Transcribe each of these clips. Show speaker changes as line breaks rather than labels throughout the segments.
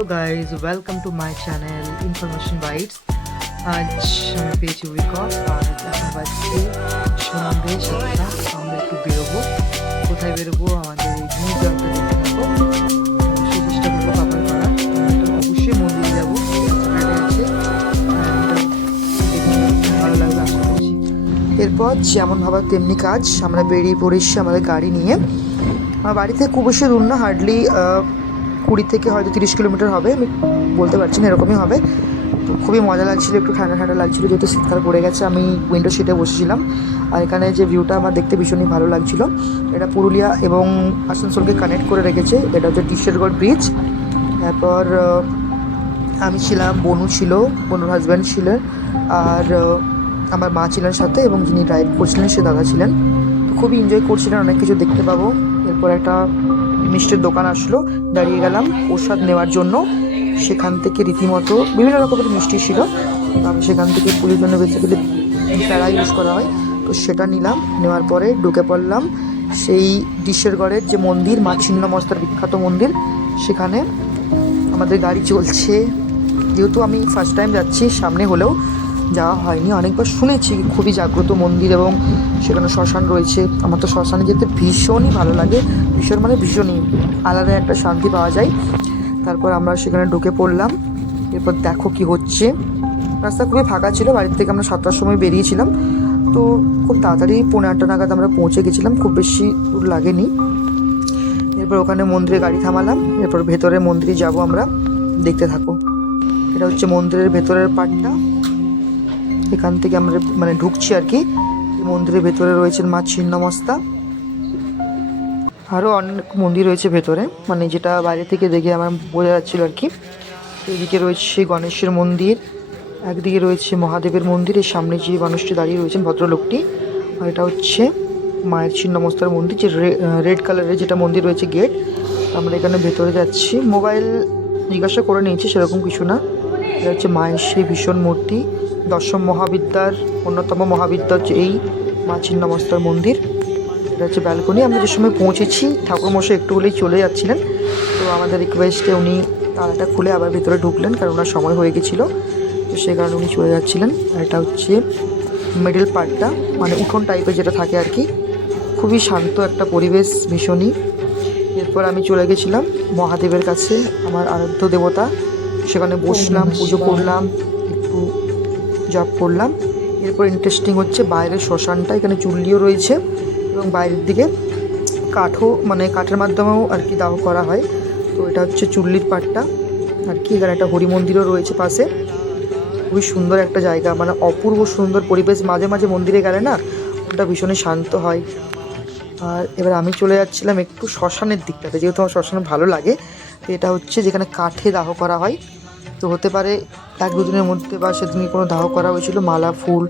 তো guys welcome to my channel information bytes আজ আমি পেয়েছি উইক অফ আর এখন বাজছে সন্ধ্যে সাতটা। আমরা একটু বেরোবো। কোথায় বেরোবো? আমাদের এই নিউ জয়টা দেখতে অবশ্যই মন্দিরে যাব। এরপর যেমন ভাবা তেমনি কাজ। আমরা বেরিয়ে পড়েছি আমাদের গাড়ি নিয়ে। আমার বাড়ি থেকে খুব বেশি দূর না হার্ডলি কুড়ি থেকে হয়তো তিরিশ কিলোমিটার হবে, আমি বলতে পারছি না, এরকমই হবে। তো খুবই মজা লাগছিল, একটু ঠান্ডা ঠান্ডা লাগছিল, যেহেতু শীতকাল পড়ে গেছে, আমি উইন্ডো সিটে বসেছিলাম। আর এখানে যে ভিউটা আমার দেখতে ভীষণই ভালো লাগছিল। এটা পুরুলিয়া এবং আসানসোলকে কানেক্ট করে রেখেছে, এটা হচ্ছে টিশেরগড় ব্রিজ তারপর আমি ছিলাম, বনু ছিল, বনুর হাজব্যান্ড ছিলেন আর আমার মা ছিলেন সাথে এবং যিনি ড্রাইভ করছিলেন, সে দাদা ছিলেন। খুবই এনজয় করছিলেন, অনেক কিছু দেখতে পাবো। এরপর একটা মিষ্টির দোকান আসলো, দাঁড়িয়ে গেলাম প্রসাদ নেওয়ার জন্য। সেখান থেকে রীতিমতো বিভিন্ন রকমের মিষ্টি ছিল। আমি সেখান থেকে পুজোর জন্য বেসিক্যালি প্যারা ইউজ করা হয়। তো সেটা নিলাম, নেওয়ার পরে ঢুকে পড়লাম সেই ডিশেরগড়ের যে মন্দির, মা ছিন্নমস্তার বিখ্যাত মন্দির। সেখানে আমাদের গাড়ি চলছে। যেহেতু আমি ফার্স্ট টাইম যাচ্ছি, সামনে হলেও যাওয়া হয়নি। অনেকবার শুনেছি খুবই জাগ্রত মন্দির এবং সেখানে শ্মশান রয়েছে। আমার তো শ্মশানে যেতে ভীষণই ভালো লাগে। ভীষণ মানে ভীষণই আলাদা একটা শান্তি পাওয়া যায়। তারপর আমরা সেখানে ঢুকে পড়লাম। এরপর দেখো কি হচ্ছে। রাস্তা খুবই ফাঁকা ছিল। বাড়ির থেকে আমরা সাতটার সময় বেরিয়েছিলাম। তো খুব তাড়াতাড়ি পনেরো আটটা নাগাদ আমরা পৌঁছে গেছিলাম। খুব বেশি দূর লাগেনি। এরপর ওখানে মন্দিরে গাড়ি থামালাম। এরপর ভেতরে মন্দিরে যাব আমরা। দেখতে থাকো। এটা হচ্ছে মন্দিরের ভেতরের পার্টটা এখান থেকে আমরা মানে ঢুকছি আর কি। মন্দিরের ভেতরে রয়েছেন মা ছিন্নমস্তা। আরও অনেক মন্দির রয়েছে ভেতরে মানে যেটা বাইরে থেকে দেখে আমার বোঝা যাচ্ছিল আর কি। এদিকে রয়েছে গণেশের মন্দির, একদিকে রয়েছে মহাদেবের মন্দির এর সামনে যে মানুষটি দাঁড়িয়ে রয়েছেন ভদ্রলোকটি, আর এটা হচ্ছে মায়ের ছিন্নমস্তার মন্দির, যে রেড কালারের যেটা মন্দির রয়েছে গেট আমরা এখানে ভেতরে যাচ্ছি। মোবাইল জিজ্ঞাসা করে নিয়েছি, সেরকম কিছু না। এটা হচ্ছে মায়ের সেই ভীষণ মূর্তি। দশম মহাবিদ্যার অন্যতম মহাবিদ্যা হচ্ছে এই মা ছিন্নমস্তার মন্দির। এটা হচ্ছে ব্যালকনি। আমরা যে সময় পৌঁছেছি ঠাকুরমশাই একটু হলেই চলে যাচ্ছিলেন। তো আমাদের রিকোয়েস্টে উনি তালাটা খুলে আবার ভিতরে ঢুকলেন কারণ ওনার সময় হয়ে গেছিল। তো সেই কারণে উনি চলে যাচ্ছিলেন। আর এটা হচ্ছে মিডল পার্টটা মানে উঠোন টাইপের যেটা থাকে আর কি। খুবই শান্ত একটা পরিবেশ ভীষণই। এরপর আমি চলে গেছিলাম মহাদেবের কাছে আমার আরাধ্য দেবতা। সেখানে বসলাম পুজো করলাম। জব করলাম। এরপর ইন্টারেস্টিং হচ্ছে বাইরের শ্মশানটা, এখানে চুল্লিও রয়েছে এবং বাইরের দিকে কাঠও মানে কাঠের মাধ্যমেও আর কি দাহ করা হয়। তো এটা হচ্ছে চুল্লির পাটটা আর কি, এখানে একটা হরি মন্দিরও রয়েছে পাশে। খুবই সুন্দর একটা জায়গা মানে অপূর্ব সুন্দর পরিবেশ। মাঝে মাঝে মন্দিরে গেলে না ওটা ভীষণই শান্ত হয়। আর এবার আমি চলে যাচ্ছিলাম একটু শ্মশানের দিকটাতে, যেহেতু আমার শ্মশান ভালো লাগে, তো এটা হচ্ছে যেখানে কাঠে দাহ করা হয়। তো হতে পারে এক দুদিনের মধ্যে বা সেদিনই কোনো দাহ করা হয়েছিল মালা ফুল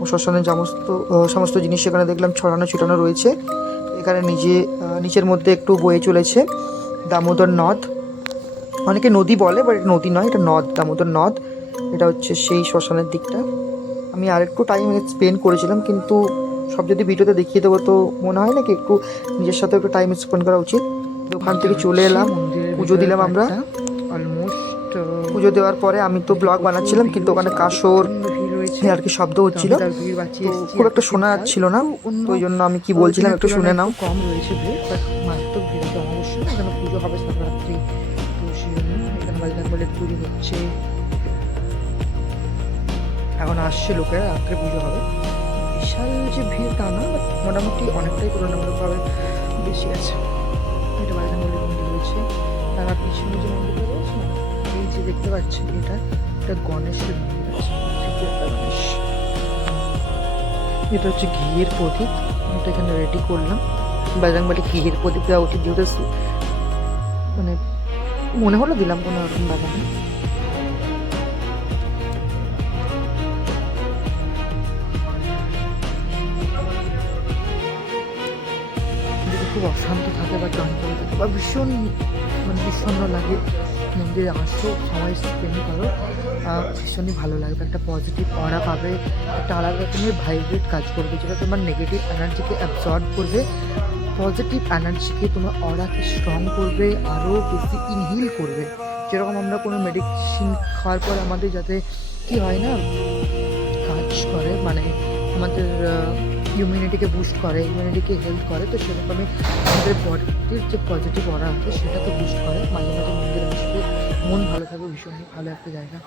ও শ্মশানের সমস্ত সমস্ত জিনিস সেখানে দেখলাম ছড়ানো ছিটানো রয়েছে। এখানে নিজে নিচের মধ্যে একটু বয়ে চলেছে দামোদর নদ। অনেকে নদী বলে বাট এটা নদী নয় এটা নদ দামোদর নদ। এটা হচ্ছে সেই শ্মশানের দিকটা। আমি আরেকটু টাইম স্পেন্ড করেছিলাম কিন্তু সব যদি ভিডিওতে দেখিয়ে দেবো তো মনে হয় না কি একটু নিজের সাথে একটু টাইম স্পেন্ড করা উচিত। ওখান থেকে চলে এলাম পুজো দিলাম আমরা। পুজো দেওয়ার পরে আমি তো ব্লগ বানাচ্ছিলাম, কিন্তু ওখানে
রয়েছে
আর কি শব্দ হচ্ছিল। খুব একটা শোনা। যাচ্ছিল না, তো ওই জন্য আমি কি বলছিলাম একটু শুনে নাও।
কম রয়েছে মারাত্মক ভিড় তো অবশ্যই এখানে পুজো হবে সারারাত্রি তো সেই এখানে বলে পুজো হচ্ছে এখন আসছে লোকেরা রাত্রে পুজো হবে। বিশাল যে ভিড় তা না মোটামুটি অনেকটাই তুলনামূলকভাবে বেশি আছে। এটা বাজনার বলে রয়েছে তার পিছনে যে মন্দিরটা রয়েছে এই যে দেখতে পাচ্ছেন, এটা এটা গণেশের মন্দির আছে। গণেশ। এটা হচ্ছে ঘিয়ের প্রদীপ। এটা এখানে রেডি করলাম। বাজাংবালি ঘিয়ের প্রদীপ দেওয়া উচিত, যেহেতু মানে মনে হলো দিলাম কোনো রকম ব্যাপার খুব অশান্ত থাকে বা চঞ্চল থাকে বা ভীষণ মানে বিষণ্ণ লাগে। মন্দিরে আসো, সবাই স্পেন্ড করো। ভীষণই ভালো লাগবে। একটা পজিটিভ অরা পাবে, একটা আলাদা রকমের ভাইব্রেট কাজ করবে, যেটা তোমার নেগেটিভ এনার্জিকে অ্যাবজর্ব করবে। পজিটিভ এনার্জিকে তোমার অরাকে স্ট্রং করবে আরও বেশি ইনহিল করবে।
যেরকম আমরা কোনো মেডিসিন খাওয়ার পর আমাদের যাতে কি হয় না, কাজ করে মানে আমাদের ইমিউনিটিকে বুস্ট করে ইমিউনিটিকে হেল্প করে, তো সেরকমই আমাদের বডির যে পজিটিভ অরা আছে, সেটাকে বুস্ট করে। মাঝে মাঝে আসবে মন ভালো থাকবে, ভীষণ ভালো একটা জায়গা।